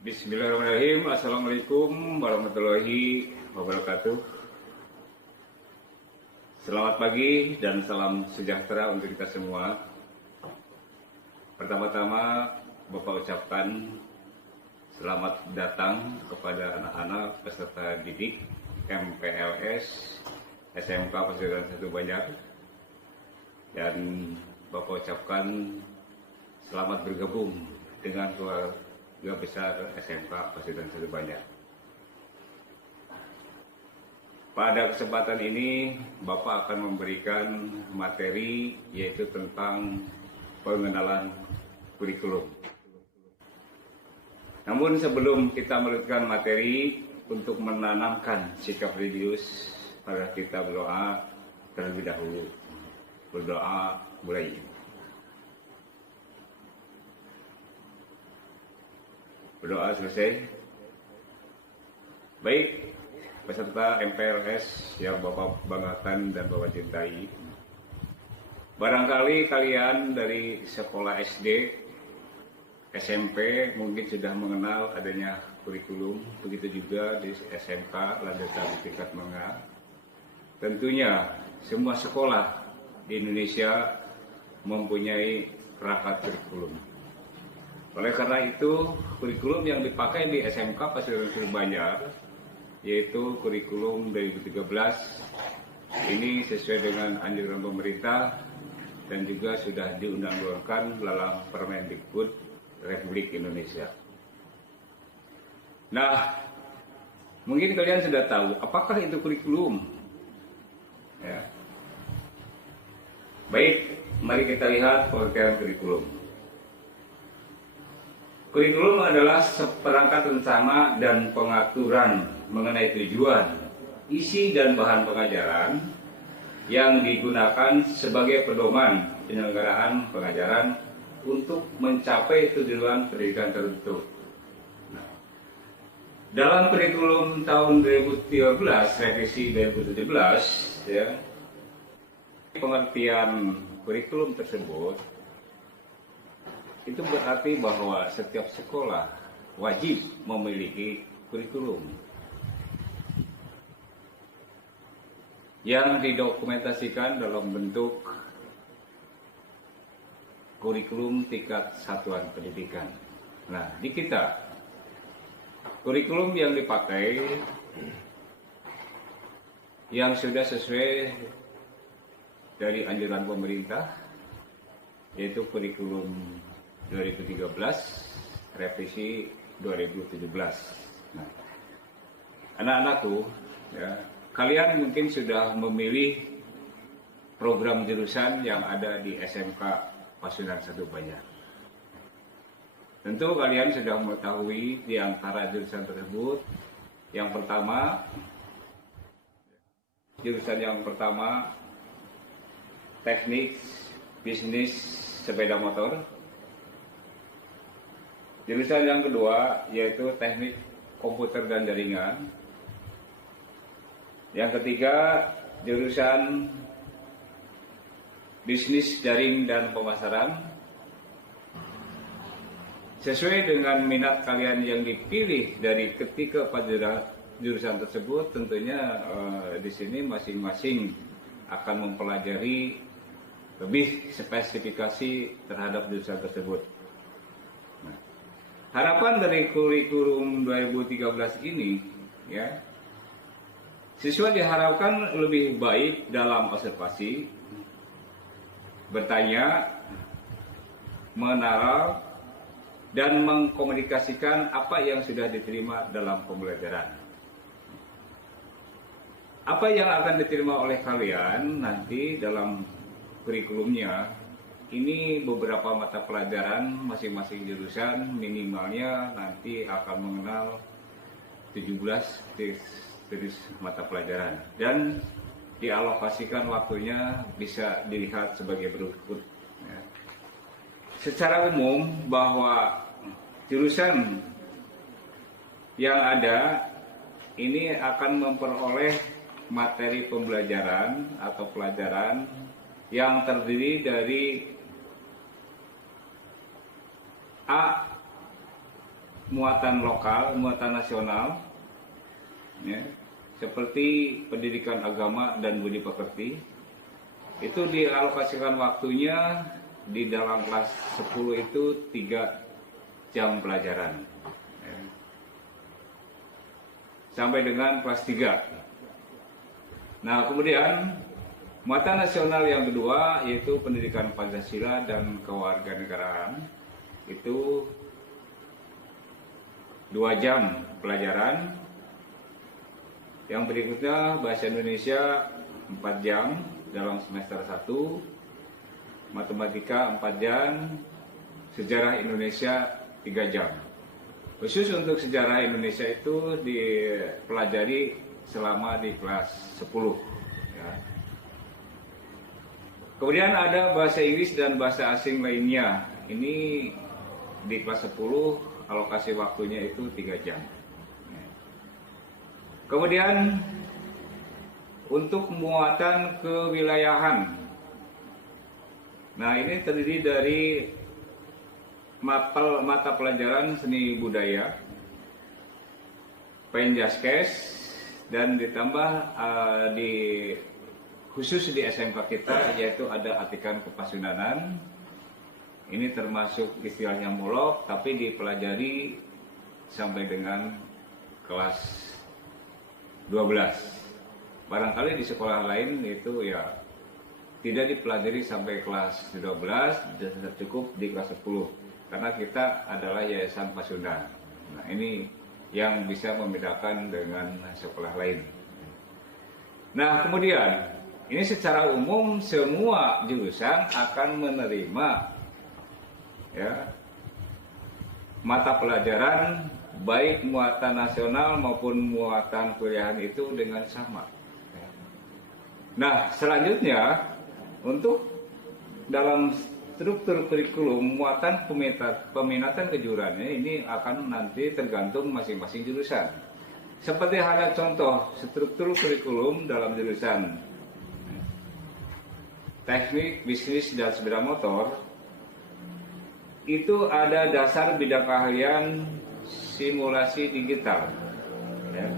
Bismillahirrahmanirrahim. Assalamualaikum warahmatullahi wabarakatuh. Selamat pagi dan salam sejahtera untuk kita semua. Pertama-tama Bapak ucapkan selamat datang kepada anak-anak peserta didik MPLS SMK Pasundan 1 Banjar. Dan Bapak ucapkan selamat bergabung dengan keluarga besar SMK Pasundan 1 Banjar. Pada kesempatan ini Bapak akan memberikan materi yaitu tentang pengenalan kurikulum. Namun sebelum kita melanjutkan materi, untuk menanamkan sikap religius, pada kita berdoa terlebih dahulu. Berdoa mulai. Berdoa selesai. Baik, peserta MPLS yang Bapak banggakan dan Bapak cintai. Barangkali kalian dari sekolah SD, SMP mungkin sudah mengenal adanya kurikulum, begitu juga di SMK lanjutan tingkat menengah. Tentunya semua sekolah di Indonesia mempunyai perangkat kurikulum. Oleh karena itu, kurikulum yang dipakai di SMK Pasundan 1 Banjar, yaitu kurikulum 2013, ini sesuai dengan anjuran pemerintah dan juga sudah diundang-undangkan dalam Permendikbud Republik Indonesia. Nah, mungkin kalian sudah tahu apakah itu kurikulum. Ya. Baik, mari kita lihat pengertian kurikulum. Kurikulum adalah seperangkat rencana dan pengaturan mengenai tujuan, isi dan bahan pengajaran yang digunakan sebagai pedoman penyelenggaraan pengajaran untuk mencapai tujuan pendidikan tertentu. Nah, dalam kurikulum tahun 2013, revisi 2017, ya, pengertian kurikulum tersebut itu berarti bahwa setiap sekolah wajib memiliki kurikulum yang didokumentasikan dalam bentuk kurikulum tingkat satuan pendidikan. Nah, di kita kurikulum yang dipakai yang sudah sesuai dari anjuran pemerintah yaitu kurikulum 2013, revisi 2017. Nah, anak-anakku, ya, kalian mungkin sudah memilih program jurusan yang ada di SMK Pasundan 1 Banjar. Tentu kalian sudah mengetahui di antara jurusan tersebut, jurusan yang pertama teknik bisnis sepeda motor. Jurusan yang kedua yaitu teknik komputer dan jaringan. Yang ketiga jurusan bisnis jaring dan pemasaran. Sesuai dengan minat kalian yang dipilih dari ketiga pada jurusan tersebut, tentunya di sini masing-masing akan mempelajari lebih spesifikasi terhadap jurusan tersebut. Nah, harapan dari kurikulum 2013 ini, ya, siswa diharapkan lebih baik dalam observasi, bertanya, menalar, dan mengkomunikasikan apa yang sudah diterima dalam pembelajaran. Apa yang akan diterima oleh kalian nanti dalam kurikulumnya, ini beberapa mata pelajaran masing-masing jurusan minimalnya nanti akan mengenal 17 jenis mata pelajaran dan dialokasikan waktunya bisa dilihat sebagai berikut. Ya. Secara umum bahwa jurusan yang ada ini akan memperoleh materi pembelajaran atau pelajaran yang terdiri dari A. muatan lokal, muatan nasional, ya, seperti pendidikan agama dan budi pekerti, itu dialokasikan waktunya di dalam kelas 10 itu 3 jam pelajaran, ya, sampai dengan kelas 3. Nah, kemudian muatan nasional yang kedua yaitu pendidikan Pancasila dan kewarganegaraan, itu 2 jam pelajaran. Yang berikutnya bahasa Indonesia 4 jam dalam semester 1, matematika 4 jam, sejarah Indonesia 3 jam. Khusus untuk sejarah Indonesia itu dipelajari selama di kelas 10. Ya. Kemudian ada bahasa Inggris dan bahasa asing lainnya. Ini di kelas 10 alokasi waktunya itu 3 jam. Kemudian untuk muatan kewilayahan. Nah, ini terdiri dari mata pelajaran seni budaya, Penjaskes, dan ditambah khusus di SMK kita yaitu ada Atikan Kepasundanan. Ini termasuk istilahnya molok, tapi dipelajari sampai dengan kelas 12. Barangkali di sekolah lain itu ya tidak dipelajari sampai kelas 12, dan cukup di kelas 10. Karena kita adalah Yayasan Pasundan. Nah, ini yang bisa membedakan dengan sekolah lain. Nah, kemudian ini secara umum semua jurusan akan menerima, ya, mata pelajaran baik muatan nasional maupun muatan kuliahan itu dengan sama. Nah, selanjutnya untuk dalam struktur kurikulum muatan peminatan kejuruannya ini akan nanti tergantung masing-masing jurusan. Seperti halnya contoh struktur kurikulum dalam jurusan teknik, bisnis, dan sepeda motor, itu ada dasar bidang keahlian simulasi digital, ya.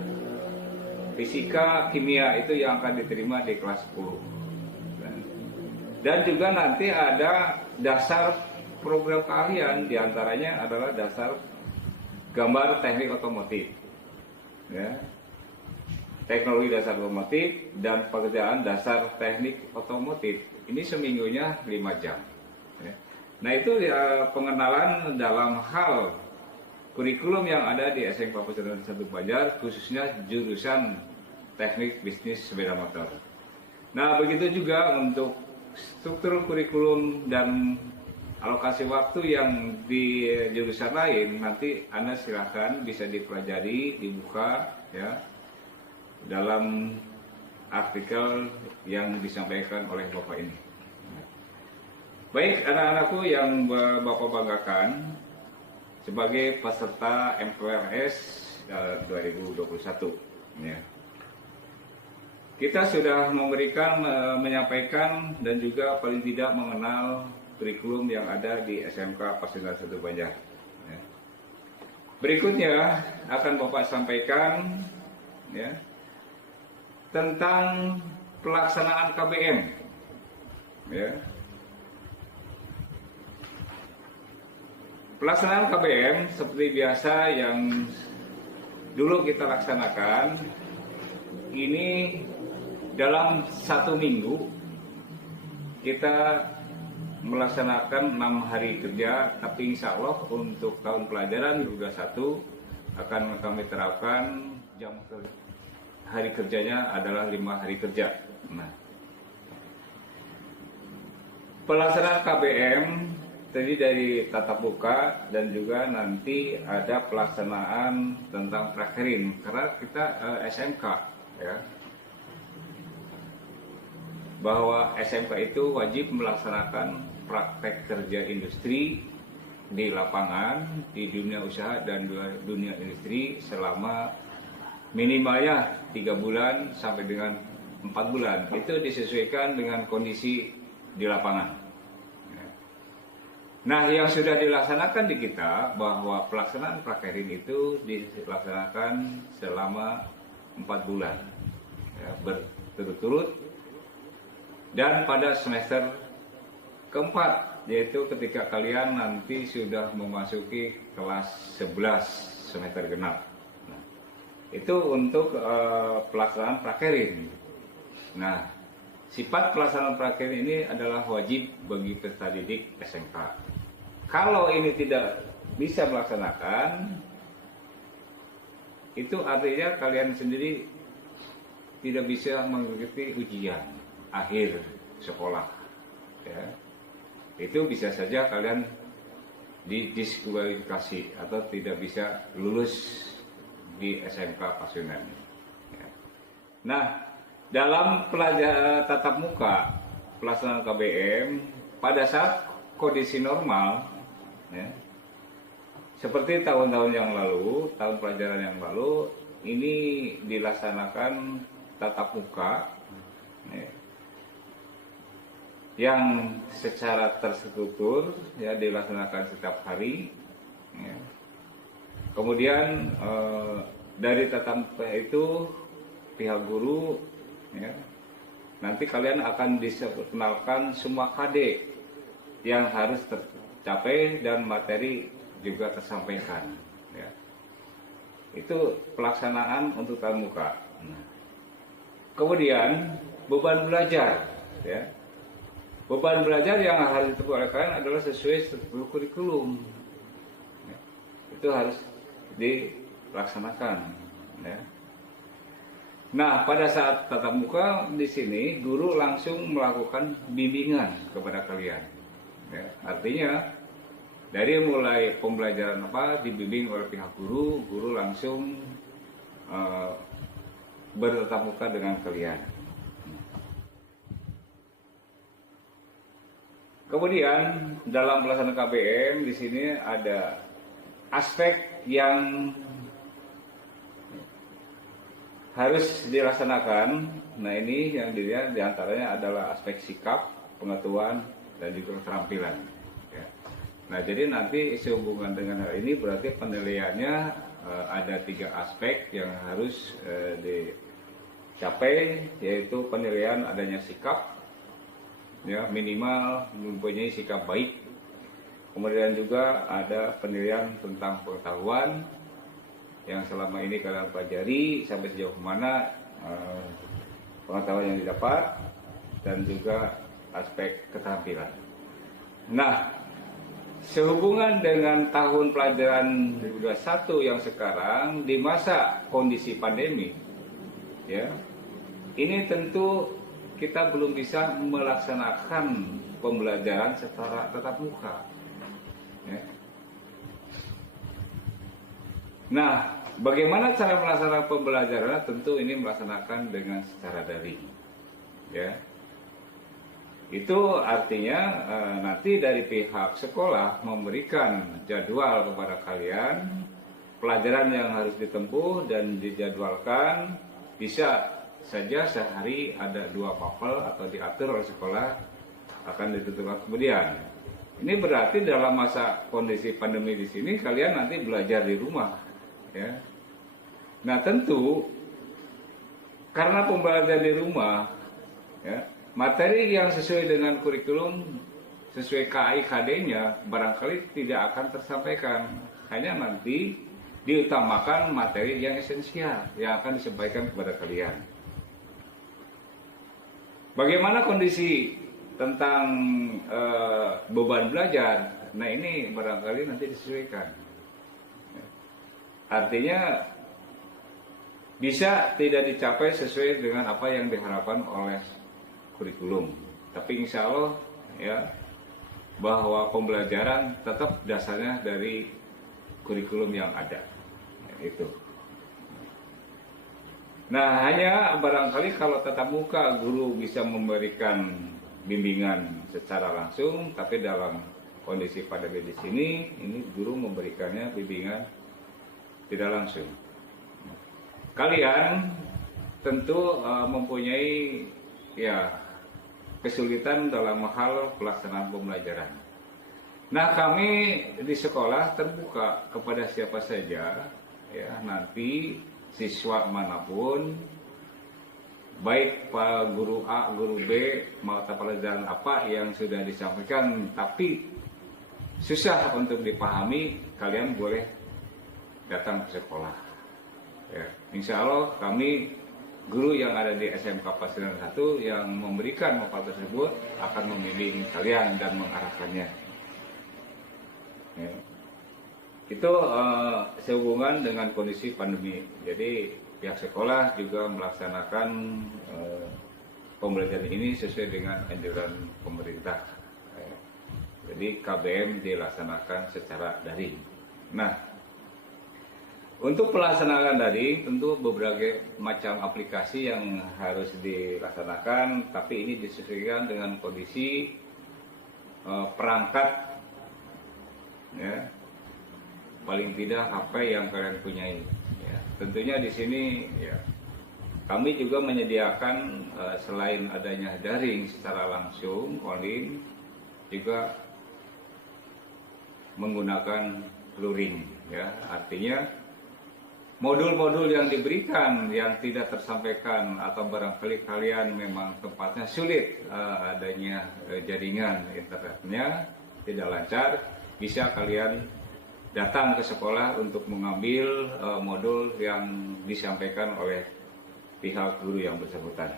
Fisika, kimia itu yang akan diterima di kelas 10. Dan juga nanti ada dasar program keahlian, diantaranya adalah dasar gambar teknik otomotif, ya. Teknologi dasar otomotif dan pekerjaan dasar teknik otomotif. Ini seminggunya 5 jam. Ya. Nah, itu ya, pengenalan dalam hal kurikulum yang ada di SMK Pasundan 1 Banjar, khususnya jurusan teknik bisnis sepeda motor. Nah, begitu juga untuk struktur kurikulum dan alokasi waktu yang di jurusan lain, nanti Anda silakan bisa dipelajari, dibuka, ya, dalam artikel yang disampaikan oleh Bapak ini. Baik, anak-anakku yang Bapak banggakan, sebagai peserta MPLS 2021, ya. Kita sudah menyampaikan dan juga paling tidak mengenal kurikulum yang ada di SMK Pasundan 1 Banjar. Ya. Berikutnya akan Bapak sampaikan, ya, tentang pelaksanaan KBM. Ya. Pelaksanaan KBM seperti biasa yang dulu kita laksanakan, ini dalam 1 minggu kita melaksanakan 6 hari kerja, tapi insya Allah untuk tahun pelajaran 2021 akan kami terapkan hari kerjanya adalah 5 hari kerja. Nah, pelaksanaan KBM tadi dari tatap muka dan juga nanti ada pelaksanaan tentang prakerin karena kita SMK, ya, bahwa SMK itu wajib melaksanakan praktek kerja industri di lapangan, di dunia usaha dan dunia industri selama minimalnya 3 bulan sampai dengan 4 bulan. Itu disesuaikan dengan kondisi di lapangan. Nah, yang sudah dilaksanakan di kita bahwa pelaksanaan prakerin itu dilaksanakan selama 4 bulan ya, berturut-turut, dan pada semester keempat, yaitu ketika kalian nanti sudah memasuki kelas 11 semester genap. Nah, itu untuk pelaksanaan prakerin. Nah, sifat pelaksanaan prakerin ini adalah wajib bagi peserta didik SMK. Kalau ini tidak bisa melaksanakan, itu artinya kalian sendiri tidak bisa mengikuti ujian akhir sekolah. Ya. Itu bisa saja kalian didiskualifikasi atau tidak bisa lulus di SMK Pasundan. Ya. Nah, dalam pelajaran tatap muka pelaksanaan KBM pada saat kondisi normal, ya, seperti tahun-tahun yang lalu, tahun pelajaran yang lalu, ini dilaksanakan tatap muka, ya, yang secara terstruktur, ya, dilaksanakan setiap hari. Ya. Kemudian dari tatap muka itu pihak guru, ya, nanti kalian akan dikenalkan semua KD yang harus tercapai dan materi juga tersampaikan. Ya. Itu pelaksanaan untuk tatap muka. Kemudian beban belajar, ya. Beban belajar yang harus ditempuh oleh kalian adalah sesuai struktur kurikulum. Ya. Itu harus dilaksanakan. Ya. Nah, pada saat tatap muka di sini guru langsung melakukan bimbingan kepada kalian. Ya. Artinya dari mulai pembelajaran dibimbing oleh pihak guru, guru langsung bertatap muka dengan kalian. Kemudian dalam pelaksanaan KBM di sini ada aspek yang harus dilaksanakan. Nah, ini yang dilihat diantaranya adalah aspek sikap, pengetahuan, dan juga keterampilan. Ya. Nah, jadi nanti sehubungan dengan hal ini berarti penilaiannya ada 3 aspek yang harus dicapai, yaitu penilaian adanya sikap, ya, minimal mempunyai sikap baik. Kemudian juga ada penilaian tentang pengetahuan yang selama ini kalian pelajari sampai sejauh mana pengetahuan yang didapat, dan juga aspek keterampilan. Nah, sehubungan dengan tahun pelajaran 2021 yang sekarang di masa kondisi pandemi, ya, ini tentu kita belum bisa melaksanakan pembelajaran secara tatap muka. Ya. Nah, bagaimana cara melaksanakan pembelajaran? Tentu ini melaksanakan dengan secara daring. Ya. Itu artinya nanti dari pihak sekolah memberikan jadwal kepada kalian, pelajaran yang harus ditempuh dan dijadwalkan. Bisa saja sehari ada 2 papel atau diatur oleh sekolah, akan ditentukan kemudian. Ini berarti dalam masa kondisi pandemi di sini kalian nanti belajar di rumah, ya. Nah, tentu karena pembelajaran di rumah, ya, materi yang sesuai dengan kurikulum, sesuai KI-KD-nya barangkali tidak akan tersampaikan. Hanya nanti diutamakan materi yang esensial yang akan disampaikan kepada kalian. Bagaimana kondisi tentang beban belajar? Nah, ini barangkali nanti disesuaikan. Artinya bisa tidak dicapai sesuai dengan apa yang diharapkan oleh kurikulum. Tapi insya Allah, ya, bahwa pembelajaran tetap dasarnya dari kurikulum yang ada. Ya, itu. Nah, hanya barangkali kalau tatap muka guru bisa memberikan bimbingan secara langsung, tapi dalam kondisi pandemi di sini, ini guru memberikannya bimbingan tidak langsung. Kalian tentu mempunyai, ya, kesulitan dalam hal pelaksanaan pembelajaran. Nah, kami di sekolah terbuka kepada siapa saja, ya, nanti siswa manapun, baik Pak Guru A, Guru B, mata pelajaran apa yang sudah disampaikan, tapi susah untuk dipahami, kalian boleh datang ke sekolah. Ya, insya Allah kami guru yang ada di SMK Paciran 1 yang memberikan mapel tersebut akan membimbing kalian dan mengarahkannya. Ya. Itu sehubungan dengan kondisi pandemi. Jadi pihak sekolah juga melaksanakan pembelajaran ini sesuai dengan anjuran pemerintah. Ya. Jadi KBM dilaksanakan secara daring. Nah, untuk pelaksanaan daring tentu beberapa macam aplikasi yang harus dilaksanakan, tapi ini disesuaikan dengan kondisi perangkat, ya, paling tidak HP yang kalian punyai. Ya, tentunya di sini ya kami juga menyediakan selain adanya daring secara langsung online, juga menggunakan luring. Ya, artinya modul-modul yang diberikan yang tidak tersampaikan atau barangkali kalian memang tempatnya sulit adanya jaringan internetnya tidak lancar, bisa kalian datang ke sekolah untuk mengambil modul yang disampaikan oleh pihak guru yang bersangkutan.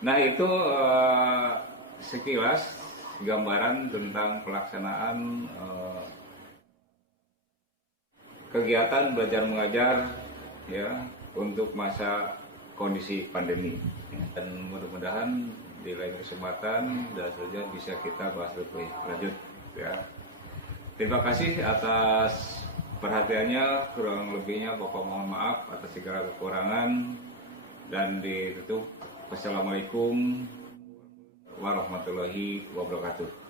Nah, itu sekilas gambaran tentang pelaksanaan kegiatan belajar mengajar, ya, untuk masa kondisi pandemi. Dan mudah-mudahan di lain kesempatan dan saja bisa kita bahas lebih lanjut, ya. Terima kasih atas perhatiannya, kurang lebihnya Bapak mohon maaf atas segala kekurangan, dan ditutup. Wassalamualaikum warahmatullahi wabarakatuh.